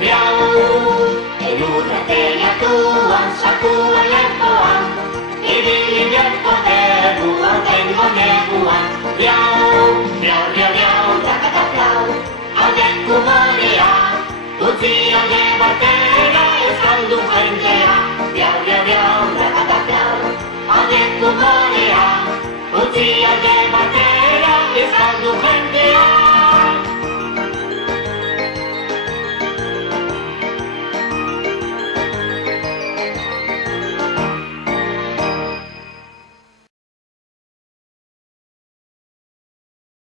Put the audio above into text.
miau. Elurra teilatuan, sakua lepoan, ibili beharko dugu aurtengo neguan. Miau, miau, miau, miau, rakatatau, aldeku morea, utzi alde batera ez galdu jendea. Miau, miau, miau, rakatatau, aldeku morea, utzi alde batera ez galdu jendea.